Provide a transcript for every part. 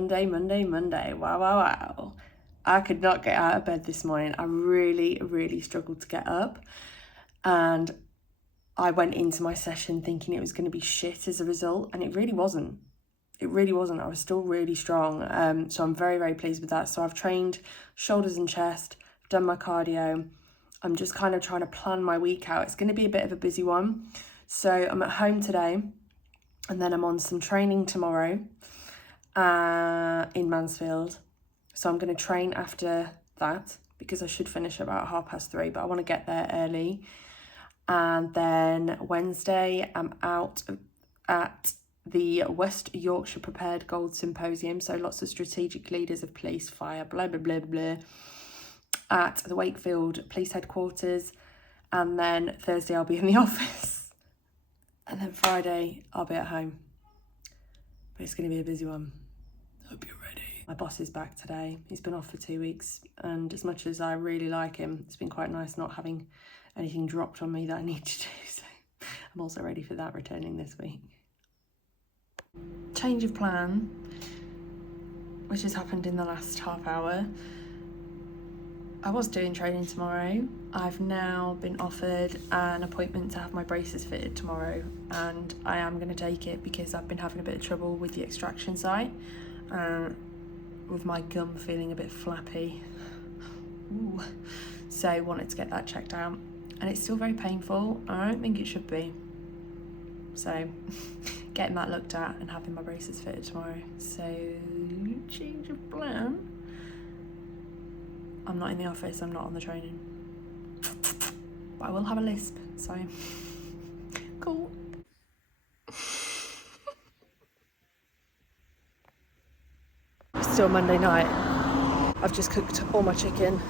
Monday. Wow. I could not get out of bed this morning. I really struggled to get up, and I went into my session thinking it was going to be shit as a result, and it really wasn't. I was still really strong. So I'm very pleased with that. So I've trained shoulders and chest, I've done my cardio. I'm just kind of trying to plan my week out. It's going to be a bit of a busy one. So I'm at home today, and then I'm on some training tomorrow in Mansfield. So I'm going to train after that because I should finish about 3:30, but I want to get there early. And then Wednesday, I'm out at the West Yorkshire Prepared Gold Symposium. So lots of strategic leaders of police, fire, blah, at the Wakefield Police Headquarters. And then Thursday, I'll be in the office. And then Friday, I'll be at home. But it's going to be a busy one. Hope you're ready. My boss is back today. He's been off for 2 weeks. And as much as I really like him, it's been quite nice not having anything dropped on me that I need to do. So I'm also ready for that returning this week. Change of plan, which has happened in the last half hour. I was doing training tomorrow. I've now been offered an appointment to have my braces fitted tomorrow, and I am going to take it because I've been having a bit of trouble with the extraction site, with my gum feeling a bit flappy. Ooh. So I wanted to get that checked out, and it's still very painful. I don't think it should be. So getting that looked at and having my braces fitted tomorrow. So change of plan. I'm not in the office, I'm not on the training. But I will have a lisp, so cool. It's still Monday night. I've just cooked all my chicken.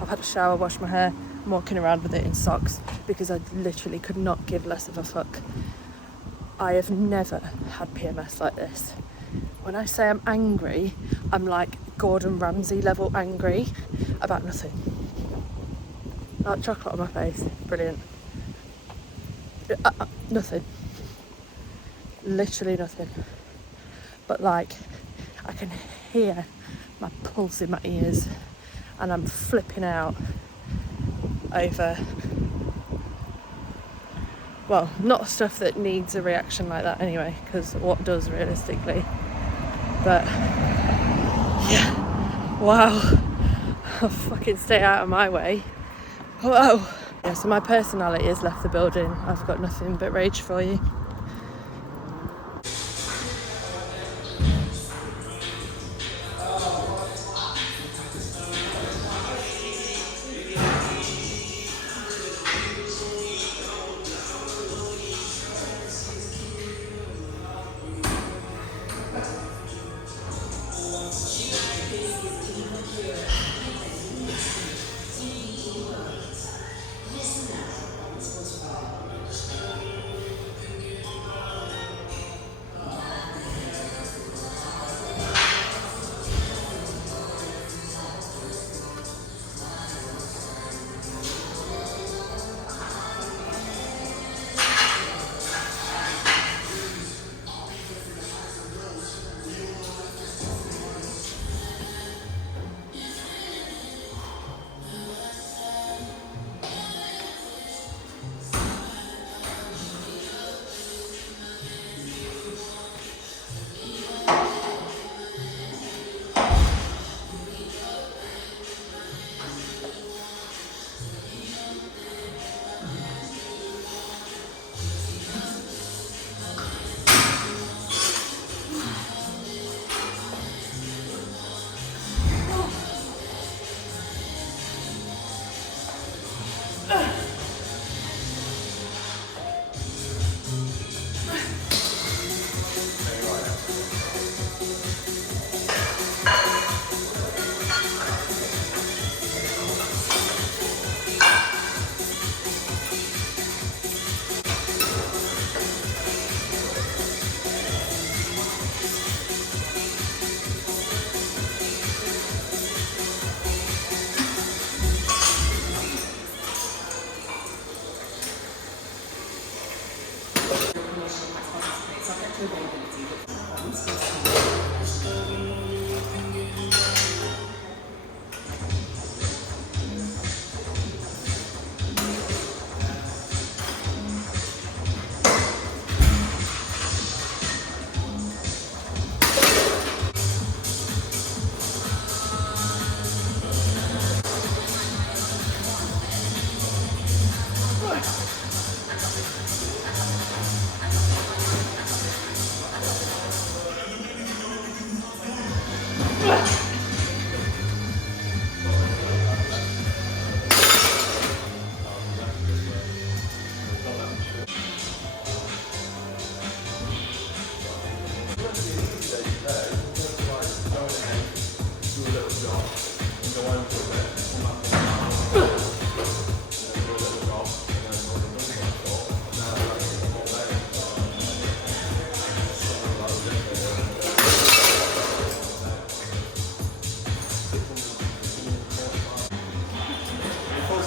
I've had a shower, washed my hair. I'm walking around with it in socks because I literally could not give less of a fuck. I have never had PMS like this. When I say I'm angry, I'm like Gordon Ramsay level angry about nothing. That chocolate on my face, brilliant. Nothing. Literally nothing. But like, I can hear my pulse in my ears, and I'm flipping out over, well, not stuff that needs a reaction like that anyway, because what does realistically. But yeah, wow. Oh, fucking stay out of my way. Whoa. Yeah, so my personality has left the building. I've got nothing but rage for you.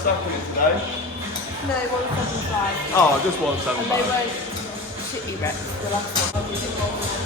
supplement today? No, 175. Oh, just And they 175. weren't shitty reps, the last one. I was it more than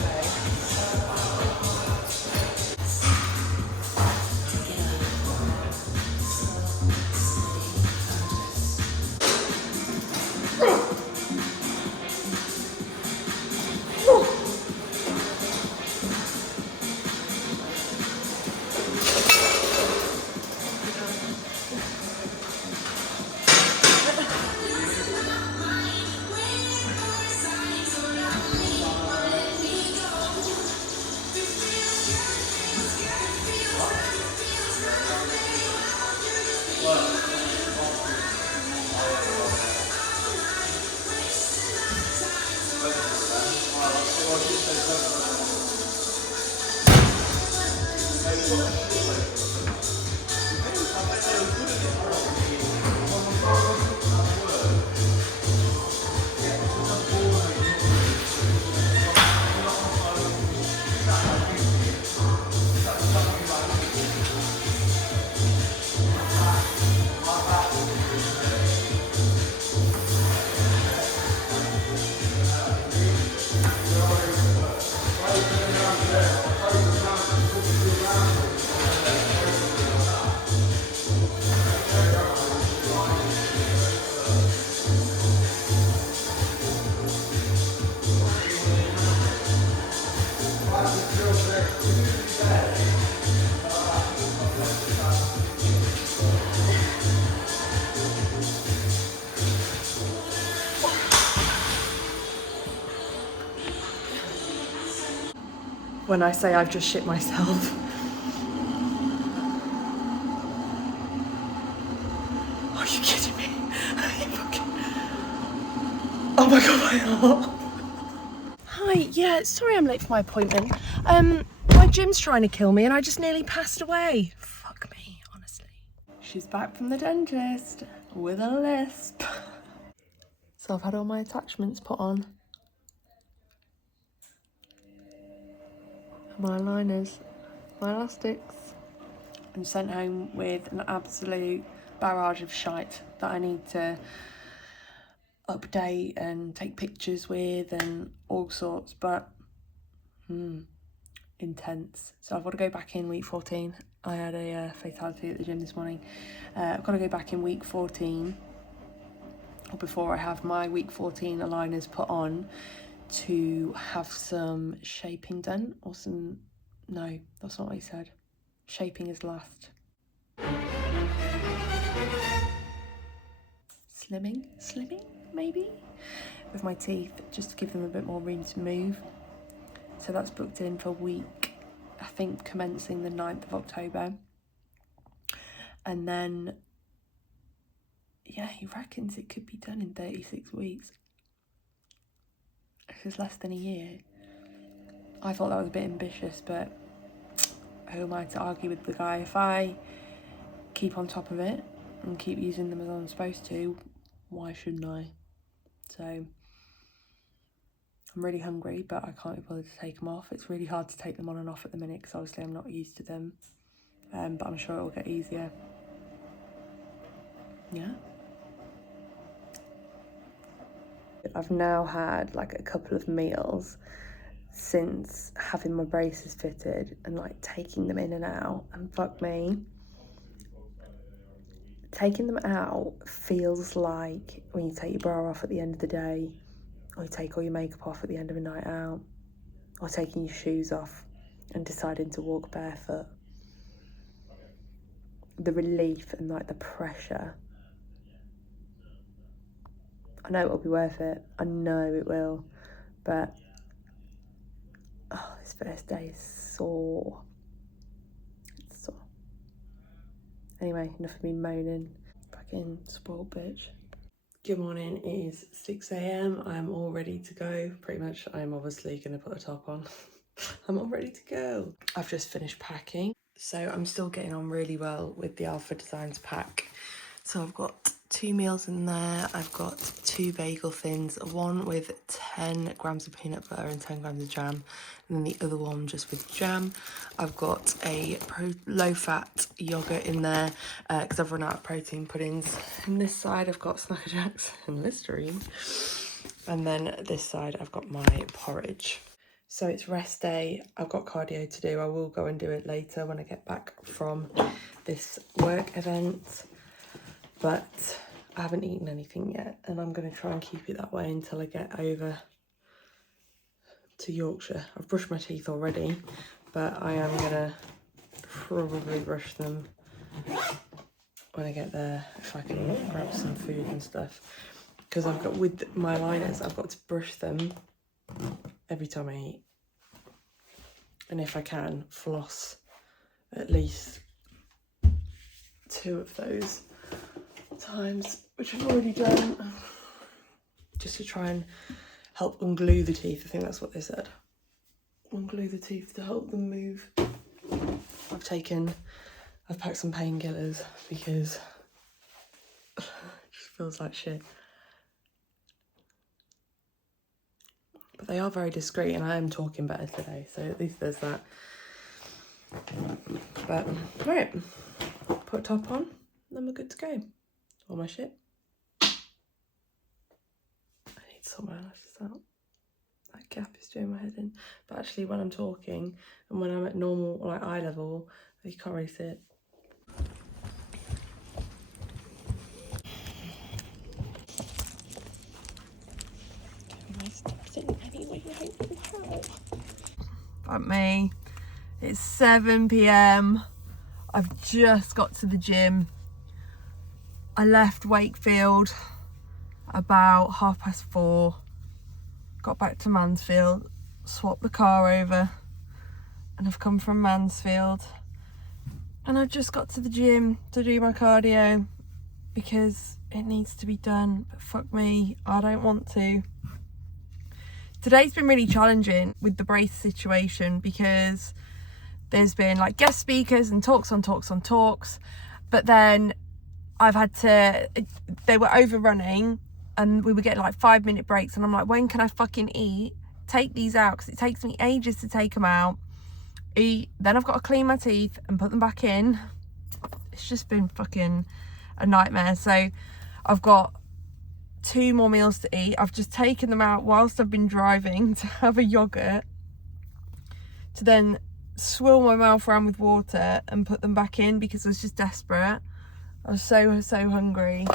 when I say I've just shit myself. Are you kidding me? Are you fucking... Oh my god, my heart. Hi, yeah, sorry I'm late for my appointment. My gym's trying to kill me and I just nearly passed away. Fuck me, honestly. She's back from the dentist with a lisp. So I've had all my attachments put on. My liners, my elastics. I'm sent home with an absolute barrage of shite that I need to update and take pictures with and all sorts, but intense. So I've got to go back in week 14. I had a fatality at the gym this morning. I've got to go back in week 14, or before I have my week 14 aligners put on, to have some shaping done, or some, no, that's not what he said. Shaping is last. Slimming, maybe, with my teeth, just to give them a bit more room to move. So that's booked in for week, I think, commencing the 9th of October. And then, yeah, he reckons it could be done in 36 weeks. Which is less than a year. I thought that was a bit ambitious, but who am I to argue with the guy? If I keep on top of it and keep using them as I'm supposed to, why shouldn't I? So I'm really hungry, but I can't be bothered to take them off. It's really hard to take them on and off at the minute because obviously I'm not used to them, but I'm sure it will get easier. Yeah. I've now had like a couple of meals since having my braces fitted and like taking them in and out, and fuck me, taking them out feels like when you take your bra off at the end of the day, or you take all your makeup off at the end of a night out, or taking your shoes off and deciding to walk barefoot. The relief and like the pressure. I know it'll be worth it. I know it will. But oh, this first day is sore. It's sore. Anyway, enough of me moaning. Fucking spoiled bitch. Good morning, it is 6 AM. I'm all ready to go. Pretty much, I'm obviously going to put a top on. I'm all ready to go. I've just finished packing. So I'm still getting on really well with the Alpha Designs pack. So I've got 2 meals in there. I've got 2 bagel thins, one with 10 grams of peanut butter and 10 grams of jam, and then the other one just with jam. I've got a low-fat yogurt in there because I've run out of protein puddings. On this side I've got Snacker Jacks and Listerine, and then this side I've got my porridge. So it's rest day. I've got cardio to do. I will go and do it later when I get back from this work event. But I haven't eaten anything yet, and I'm going to try and keep it that way until I get over to Yorkshire. I've brushed my teeth already, but I am going to probably brush them when I get there, if I can grab some food and stuff. Because I've got, with my liners, I've got to brush them every time I eat. And if I can, floss at least 2 of those times, which I've already done, just to try and help unglue the teeth. I think that's what they said. Unglue the teeth to help them move. I've packed some painkillers because it just feels like shit. But they are very discreet, and I am talking better today, so at least there's that. But right, put a top on, then we're good to go. All my shit. I need somewhere lashes out. That gap is doing my head in. But actually, when I'm talking and when I'm at normal, like eye level, you can't really see it. Fuck me. It's 7 p.m. I've just got to the gym. I left Wakefield about 4:30, got back to Mansfield, swapped the car over, and I've come from Mansfield. And I've just got to the gym to do my cardio because it needs to be done, but fuck me, I don't want to. Today's been really challenging with the brace situation because there's been like guest speakers and talks on talks, but then I've had to, they were overrunning and we were getting like 5-minute breaks, and I'm like, when can I fucking eat? Take these out, because it takes me ages to take them out. Eat, then I've got to clean my teeth and put them back in. It's just been fucking a nightmare. So I've got 2 more meals to eat. I've just taken them out whilst I've been driving to have a yogurt, to then swill my mouth around with water and put them back in because I was just desperate. I was so hungry.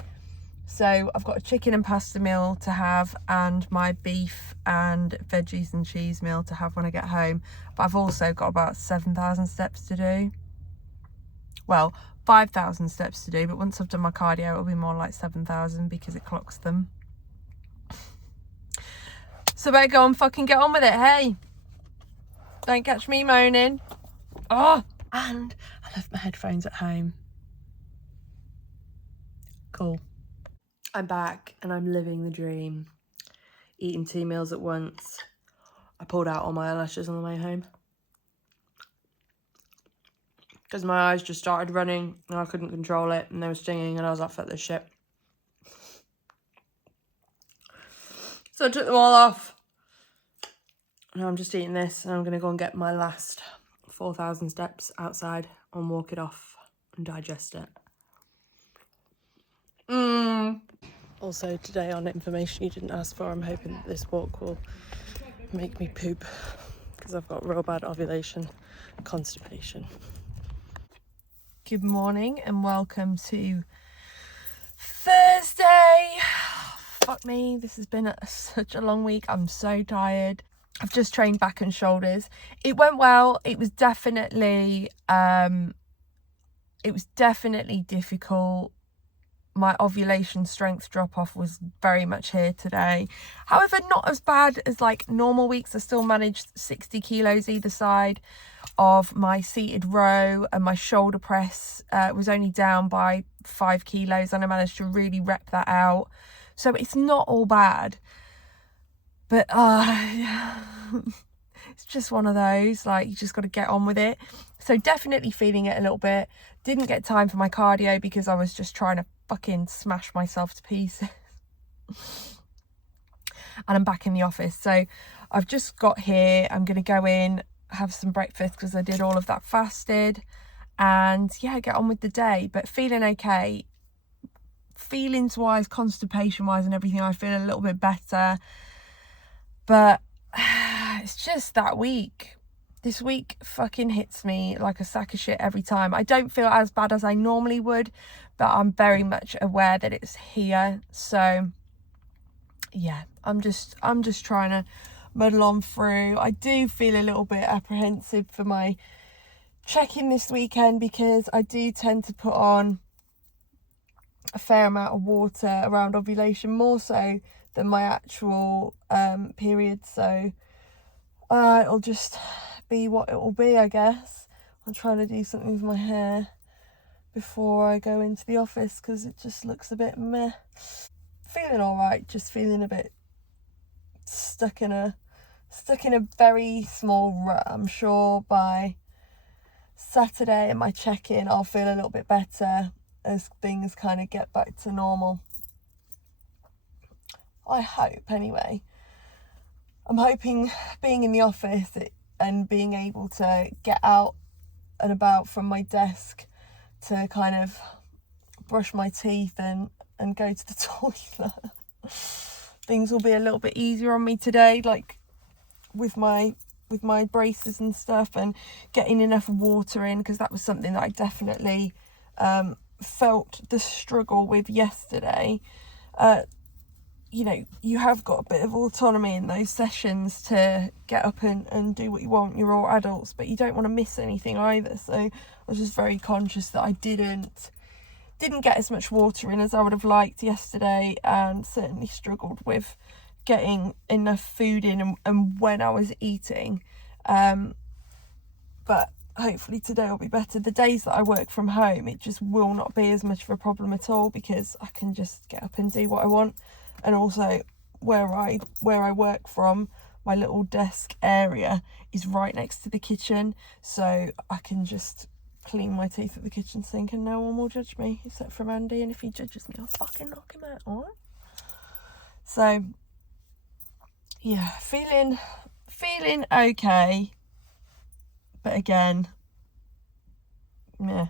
So I've got a chicken and pasta meal to have, and my beef and veggies and cheese meal to have when I get home. But I've also got about 7,000 steps to do. Well, 5,000 steps to do, but once I've done my cardio, it'll be more like 7,000 because it clocks them. So better go and fucking get on with it, hey? Don't catch me moaning. Oh, and I left my headphones at home. Cool. I'm back and I'm living the dream. Eating 2 meals at once. I pulled out all my eyelashes on the way home because my eyes just started running and I couldn't control it, and they were stinging, and I was like, fuck this shit. So I took them all off. Now I'm just eating this, and I'm going to go and get my last 4,000 steps outside and walk it off and digest it. Also today, on information you didn't ask for, I'm hoping that this walk will make me poop because I've got real bad ovulation, constipation. Good morning and welcome to Thursday. Fuck me, this has been such a long week. I'm so tired. I've just trained back and shoulders. It went well. It was definitely difficult. My ovulation strength drop off was very much here today. However, not as bad as like normal weeks. I still managed 60 kilos either side of my seated row, and my shoulder press was only down by 5 kilos, and I managed to really rep that out. So it's not all bad, but it's just one of those, like, you just got to get on with it. So definitely feeling it a little bit. Didn't get time for my cardio because I was just trying to fucking smash myself to pieces. And I'm back in the office. So I've just got here. I'm going to go in, have some breakfast because I did all of that fasted, and yeah, get on with the day. But feeling okay. Feelings wise, constipation wise and everything, I feel a little bit better. But it's just that week. This week fucking hits me like a sack of shit every time. I don't feel as bad as I normally would, but I'm very much aware that it's here. So yeah, I'm just trying to muddle on through. I do feel a little bit apprehensive for my check-in this weekend because I do tend to put on a fair amount of water around ovulation, more so than my actual period. So it'll just be what it will be, I guess. I'm trying to do something with my hair before I go into the office because it just looks a bit meh. Feeling all right, just feeling a bit stuck in a very small rut. I'm sure by Saturday at my check-in I'll feel a little bit better as things kind of get back to normal. I hope, anyway. I'm hoping being in the office and being able to get out and about from my desk to kind of brush my teeth and go to the toilet. Things will be a little bit easier on me today, like with my braces and stuff, and getting enough water in, because that was something that I definitely felt the struggle with yesterday. You know, you have got a bit of autonomy in those sessions to get up and do what you want. You're all adults, but you don't want to miss anything either. So I was just very conscious that I didn't get as much water in as I would have liked yesterday, and certainly struggled with getting enough food in and when I was eating. But hopefully today will be better. The days that I work from home, it just will not be as much of a problem at all, because I can just get up and do what I want. And also where I work from, my little desk area is right next to the kitchen, so I can just clean my teeth at the kitchen sink and no one will judge me except for Andy, and if he judges me I'll fucking knock him out, alright? So yeah, feeling okay, but again, yeah,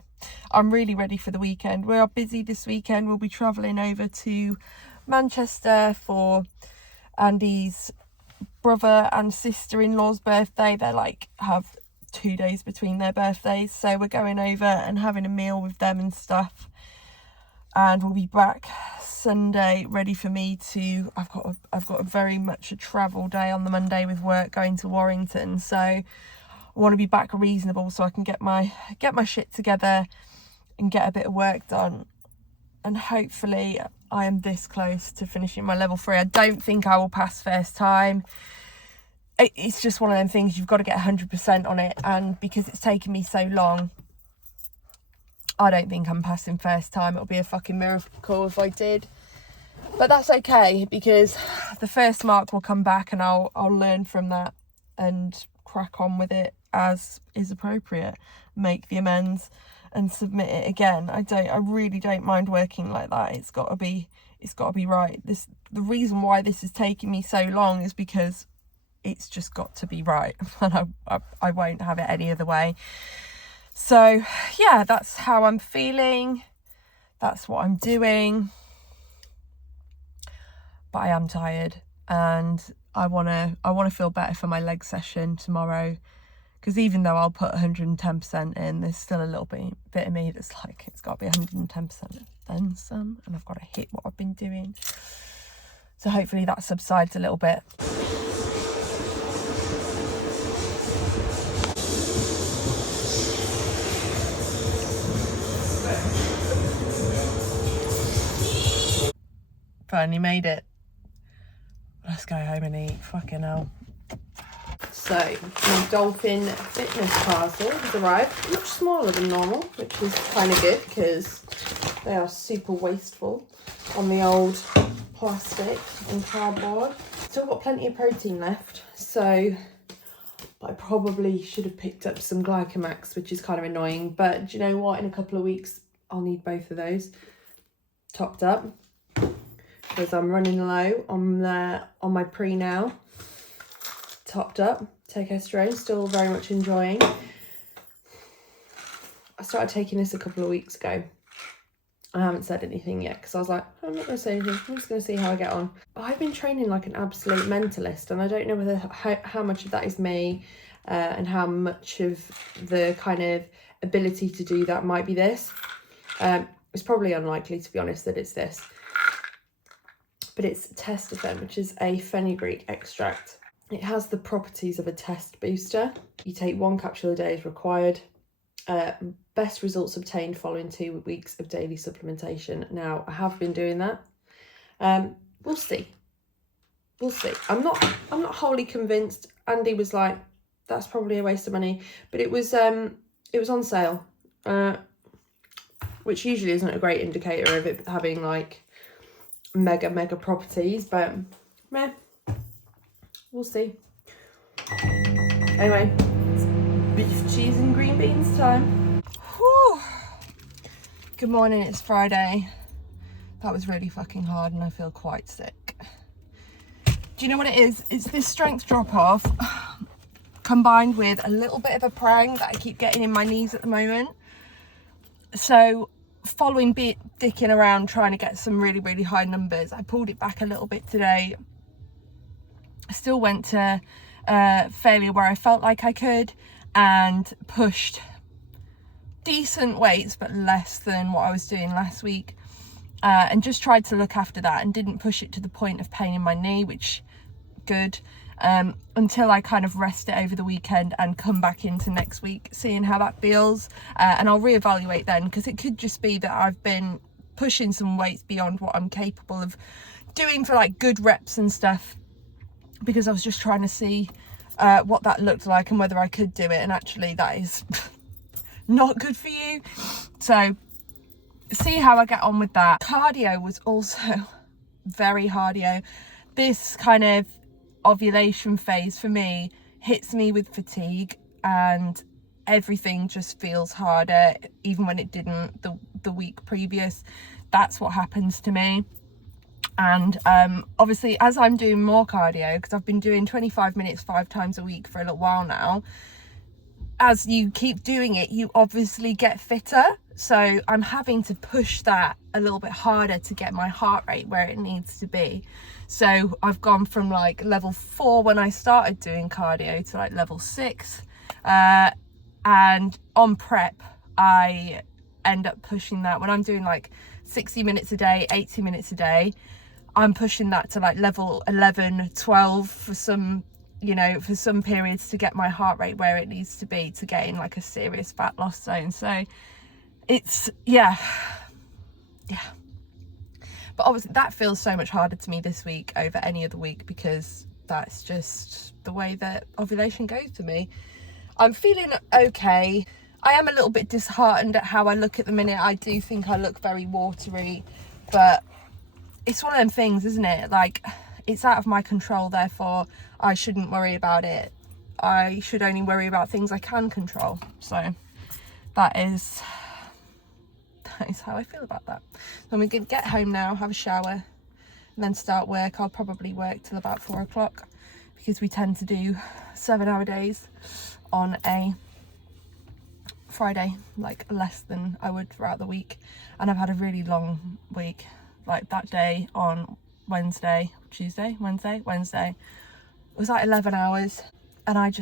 I'm really ready for the weekend. We are busy this weekend. We'll be travelling over to Manchester for Andy's brother and sister-in-law's birthday. They're like have 2 days between their birthdays, so we're going over and having a meal with them and stuff, and we'll be back Sunday ready for me to I've got a very much a travel day on the Monday with work, going to Warrington, so I want to be back reasonable so I can get my shit together and get a bit of work done. And hopefully I am this close to finishing my level 3. I don't think I will pass first time. It's just one of them things, you've got to get 100% on it, and because it's taken me so long, I don't think I'm passing first time. It'll be a fucking miracle if I did. But that's okay, because the first mark will come back and I'll learn from that and crack on with it as is appropriate, make the amends and submit it again. I really don't mind working like that. It's got to be right. The reason why this is taking me so long is because it's just got to be right, and I won't have it any other way. So yeah, that's how I'm feeling, that's what I'm doing. But I am tired, and I want to feel better for my leg session tomorrow, because even though I'll put 110% in, there's still a little bit of me that's like, it's got to be 110% then some, and I've got to hit what I've been doing. So hopefully that subsides a little bit. Finally made it. Let's go home and eat. Fucking hell. So, my dolphin fitness parcel has arrived. Much smaller than normal, which is kind of good because they are super wasteful on the old plastic and cardboard. Still got plenty of protein left, so I probably should have picked up some Glycomax, which is kind of annoying. But do you know what? In a couple of weeks, I'll need both of those. topped up because I'm running low on my pre now. Topped up, testosterone, still very much enjoying. I started taking this a couple of weeks ago. I haven't said anything yet because I was like, I'm not going to say anything. I'm just going to see how I get on. But I've been training like an absolute mentalist, and I don't know whether how much of that is me and how much of the kind of ability to do that might be this. It's probably unlikely, to be honest, that it's this. But it's testosterone, which is a fenugreek extract. It has the properties of a test booster. You take 1 capsule a day as required. Best results obtained following 2 weeks of daily supplementation. Now, I have been doing that. We'll see. We'll see. I'm not wholly convinced. Andy was like, that's probably a waste of money, but it was on sale, which usually isn't a great indicator of it having like mega properties, but meh, we'll see. Anyway, it's beef, cheese and green beans time. Whew. Good morning, it's Friday. That was really fucking hard and I feel quite sick. Do you know what it is? It's this strength drop off combined with a little bit of a prang that I keep getting in my knees at the moment. So following dicking around trying to get some really high numbers, I pulled it back a little bit today. I still went to failure where I felt like I could and pushed decent weights but less than what I was doing last week, and just tried to look after that and didn't push it to the point of pain in my knee, which good, until I kind of rest it over the weekend and come back into next week seeing how that feels, and I'll reevaluate then, because it could just be that I've been pushing some weights beyond what I'm capable of doing for like good reps and stuff, because I was just trying to see what that looked like and whether I could do it, and actually that is not good for you. So see how I get on with that. Cardio was also very cardio. This kind of ovulation phase for me hits me with fatigue and everything just feels harder, even when it didn't the week previous. That's what happens to me. And obviously as I'm doing more cardio, because I've been doing 25 minutes 5 times a week for a little while now, as you keep doing it, you obviously get fitter. So I'm having to push that a little bit harder to get my heart rate where it needs to be. So I've gone from like level 4 when I started doing cardio to like level 6. And on prep, I end up pushing that when I'm doing like 60 minutes a day, 80 minutes a day. I'm pushing that to like level 11, 12 for some, you know, for some periods to get my heart rate where it needs to be to get in like a serious fat loss zone. So it's, yeah. But obviously that feels so much harder to me this week over any other week, because that's just the way that ovulation goes for me. I'm feeling okay. I am a little bit disheartened at how I look at the minute. I do think I look very watery, but it's one of them things, isn't it? Like, it's out of my control, therefore I shouldn't worry about it. I should only worry about things I can control. So that is how I feel about that. So I'm gonna get home now, have a shower, and then start work. I'll probably work till about 4 o'clock, because we tend to do 7-hour days on a Friday, like less than I would throughout the week. And I've had a really long week. Like that day on Wednesday it was like 11 hours, and I'm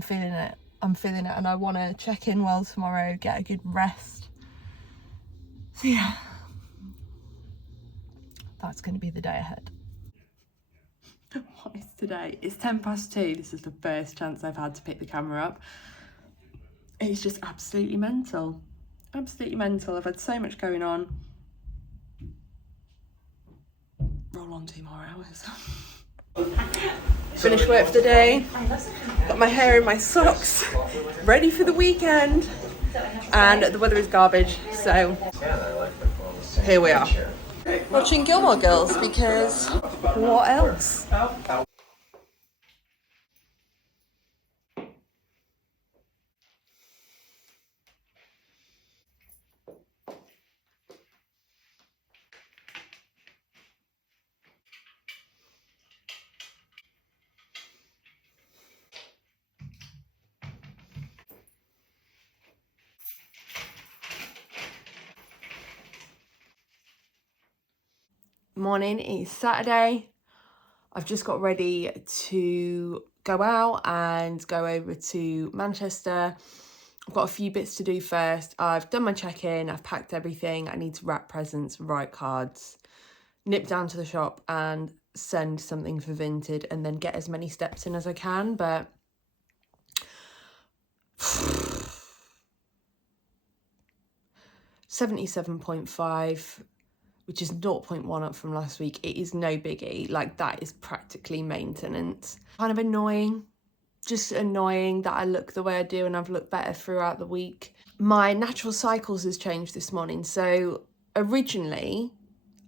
feeling it, and I want to check in well tomorrow, get a good rest. So yeah, that's going to be the day ahead. What is today? It's 2:10. This is the first chance I've had to pick the camera up. It's just absolutely mental. I've had so much going on. Roll on 2 more hours. Finished work for the day, got my hair in my socks, ready for the weekend, and the weather is garbage, so here we are. Watching Gilmore Girls, because what else? morning. It's Saturday. I've just got ready to go out and go over to Manchester. I've got a few bits to do first. I've done my check-in, I've packed everything. I need to wrap presents, write cards, nip down to the shop and send something for Vinted, and then get as many steps in as I can. But 77.5, which is 0.1 up from last week. It is no biggie. Like, that is practically maintenance. Kind of annoying. Just annoying that I look the way I do, and I've looked better throughout the week. My natural cycles has changed this morning. So originally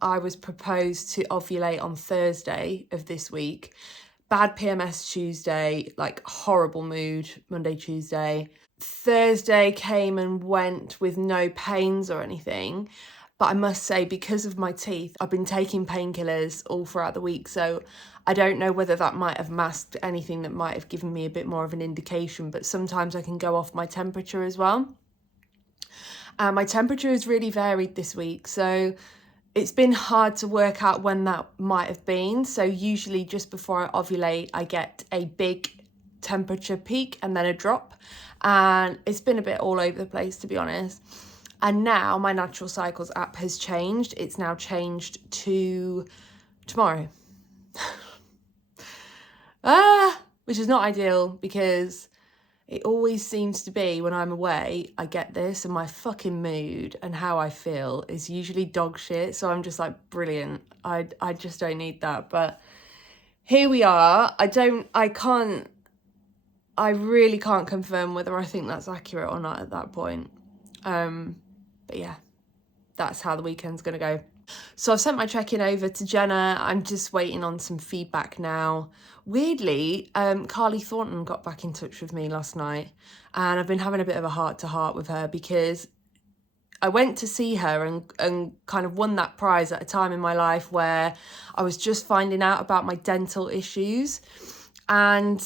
I was proposed to ovulate on Thursday of this week. Bad PMS Tuesday, like horrible mood Monday, Tuesday. Thursday came and went with no pains or anything. But I must say, because of my teeth, I've been taking painkillers all throughout the week. So I don't know whether that might have masked anything that might have given me a bit more of an indication. But sometimes I can go off my temperature as well. And my temperature has really varied this week. So it's been hard to work out when that might have been. So usually just before I ovulate, I get a big temperature peak and then a drop. And it's been a bit all over the place, to be honest. And now my Natural Cycles app has changed. It's now changed to tomorrow. Which is not ideal, because it always seems to be when I'm away, I get this, and my fucking mood and how I feel is usually dog shit. So I'm just like, brilliant. I just don't need that. But here we are. I really can't confirm whether I think that's accurate or not at that point. But yeah, that's how the weekend's gonna go. So I've sent my check-in over to Jenna. I'm just waiting on some feedback now. Weirdly, Carly Thornton got back in touch with me last night, and I've been having a bit of a heart-to-heart with her, because I went to see her and kind of won that prize at a time in my life where I was just finding out about my dental issues. And,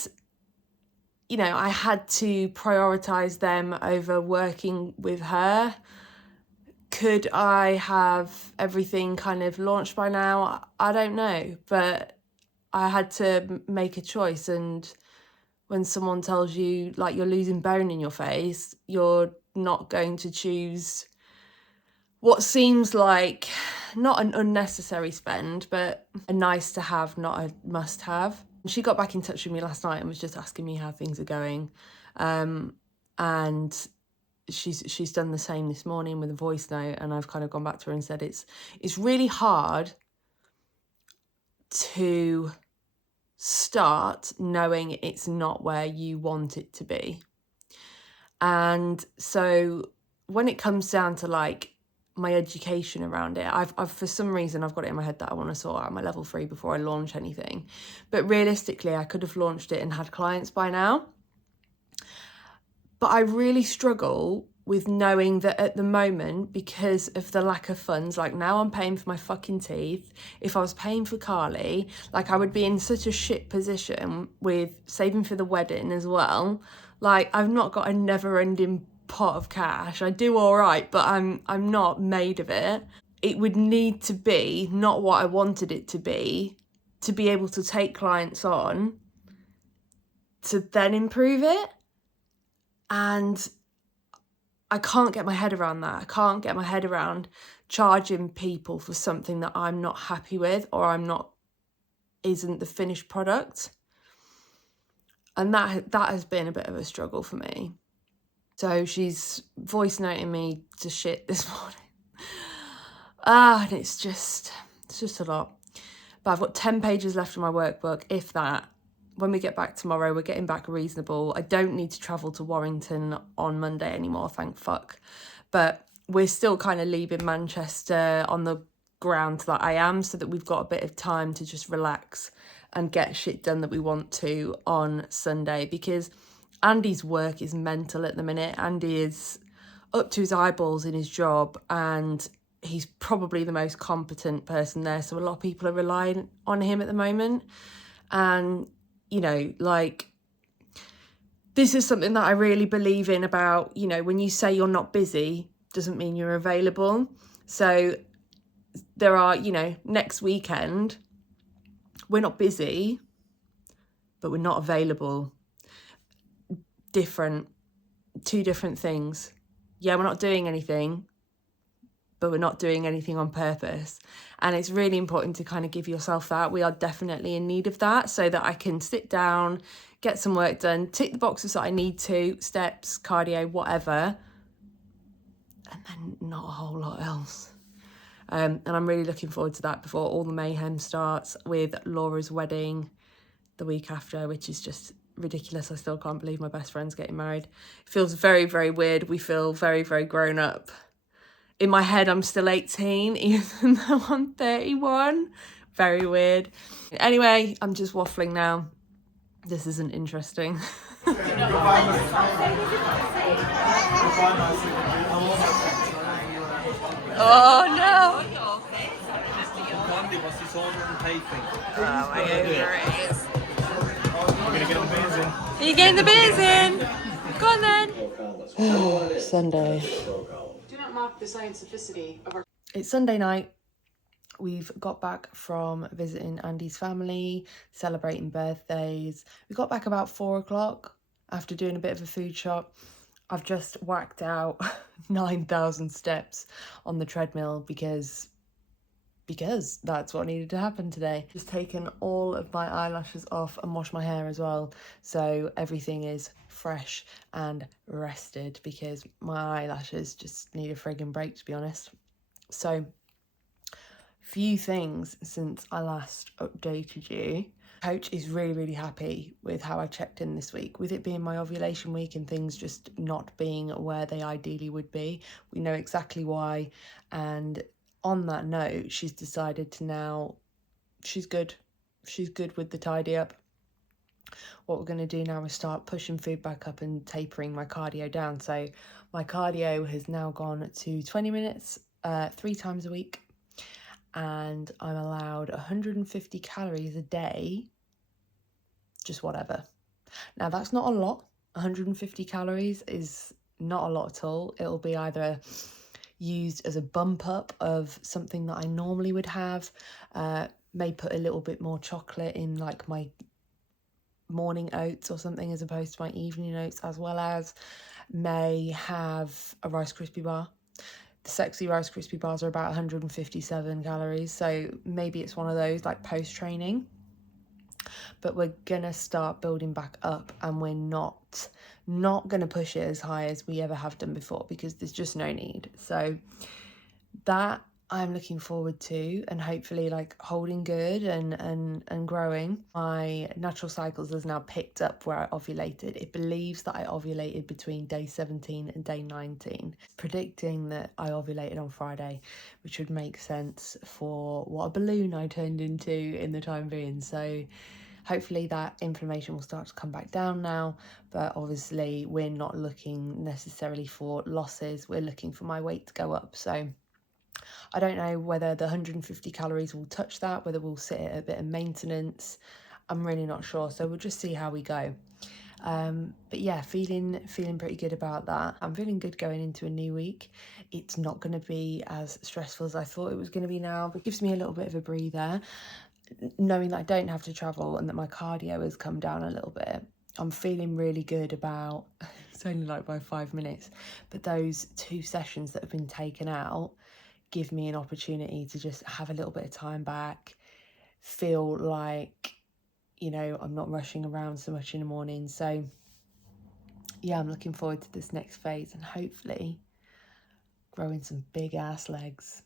you know, I had to prioritise them over working with her. Could I have everything kind of launched by now? I don't know, but I had to make a choice. And when someone tells you, like, you're losing bone in your face, you're not going to choose what seems like not an unnecessary spend, but a nice to have, not a must have. She got back in touch with me last night and was just asking me how things are going. And she's done the same this morning with a voice note, and I've kind of gone back to her and said it's really hard to start knowing it's not where you want it to be. And so when it comes down to like my education around it, I've for some reason I've got it in my head that I want to sort out my level 3 before I launch anything. But realistically, I could have launched it and had clients by now. But I really struggle with knowing that at the moment, because of the lack of funds, like now I'm paying for my fucking teeth. If I was paying for Carly, like I would be in such a shit position with saving for the wedding as well. Like I've not got a never-ending pot of cash. I do all right, but I'm not made of it. It would need to be not what I wanted it to be able to take clients on to then improve it. And I can't get my head around that. I can't get my head around charging people for something that I'm not happy with, or isn't the finished product. And that has been a bit of a struggle for me. So she's voice noting me to shit this morning. And it's just a lot. But I've got 10 pages left of my workbook, if that. When we get back tomorrow, we're getting back reasonable. I don't need to travel to Warrington on Monday anymore, thank fuck. But we're still kind of leaving Manchester on the ground that I am, so that we've got a bit of time to just relax and get shit done that we want to on Sunday. Because Andy's work is mental at the minute. Andy is up to his eyeballs in his job, and he's probably the most competent person there. So a lot of people are relying on him at the moment. And you know, like, this is something that I really believe in about, you know, when you say you're not busy, doesn't mean you're available. So there are, you know, next weekend, we're not busy, but we're not available. Two different things. Yeah, we're not doing anything, but we're not doing anything on purpose. And it's really important to kind of give yourself that. We are definitely in need of that, so that I can sit down, get some work done, tick the boxes that I need to, steps, cardio, whatever, and then not a whole lot else. And I'm really looking forward to that before all the mayhem starts with Laura's wedding the week after, which is just ridiculous. I still can't believe my best friend's getting married. It feels very, very weird. We feel very, very grown up. In my head, I'm still 18, even though I'm 31. Very weird. Anyway, I'm just waffling now. This isn't interesting. Oh no! Oh my God, here it is. We're gonna get the beers in. Are you getting the beers in? Go on then. Oh, Sunday. Do not mock the scientificity of our... It's Sunday night. We've got back from visiting Andy's family, celebrating birthdays. We got back about 4 o'clock after doing a bit of a food shop. I've just whacked out 9,000 steps on the treadmill because that's what needed to happen today. Just taken all of my eyelashes off and washed my hair as well. So everything is fresh and rested because my eyelashes just need a friggin' break, to be honest. So, few things since I last updated you. Coach is really, really happy with how I checked in this week. With it being my ovulation week and things just not being where they ideally would be, we know exactly why. And on that note, she's decided to now, she's good with the tidy up. What we're going to do now is start pushing food back up and tapering my cardio down. So my cardio has now gone to 20 minutes 3 times a week, and I'm allowed 150 calories a day, just whatever. Now that's not a lot. 150 calories is not a lot at all. It'll be either used as a bump up of something that I normally would have, may put a little bit more chocolate in like my morning oats or something as opposed to my evening oats, as well as may have a Rice Krispie bar. The sexy Rice Krispie bars are about 157 calories, so maybe it's one of those like post-training. But we're gonna start building back up, and we're not gonna push it as high as we ever have done before because there's just no need. So that I'm looking forward to, and hopefully like holding good and growing. My natural cycles has now picked up where I ovulated. It believes that I ovulated between day 17 and day 19, predicting that I ovulated on Friday, which would make sense for what a balloon I turned into in the time being. So hopefully that inflammation will start to come back down now, but obviously we're not looking necessarily for losses. We're looking for my weight to go up. So I don't know whether the 150 calories will touch that, whether we'll sit at a bit of maintenance. I'm really not sure. So we'll just see how we go. But yeah, feeling pretty good about that. I'm feeling good going into a new week. It's not going to be as stressful as I thought it was going to be now, but it gives me a little bit of a breather, knowing that I don't have to travel and that my cardio has come down a little bit. I'm feeling really good about, it's only like by 5 minutes, but those 2 sessions that have been taken out give me an opportunity to just have a little bit of time back, feel like, you know, I'm not rushing around so much in the morning. So yeah, I'm looking forward to this next phase and hopefully growing some big ass legs.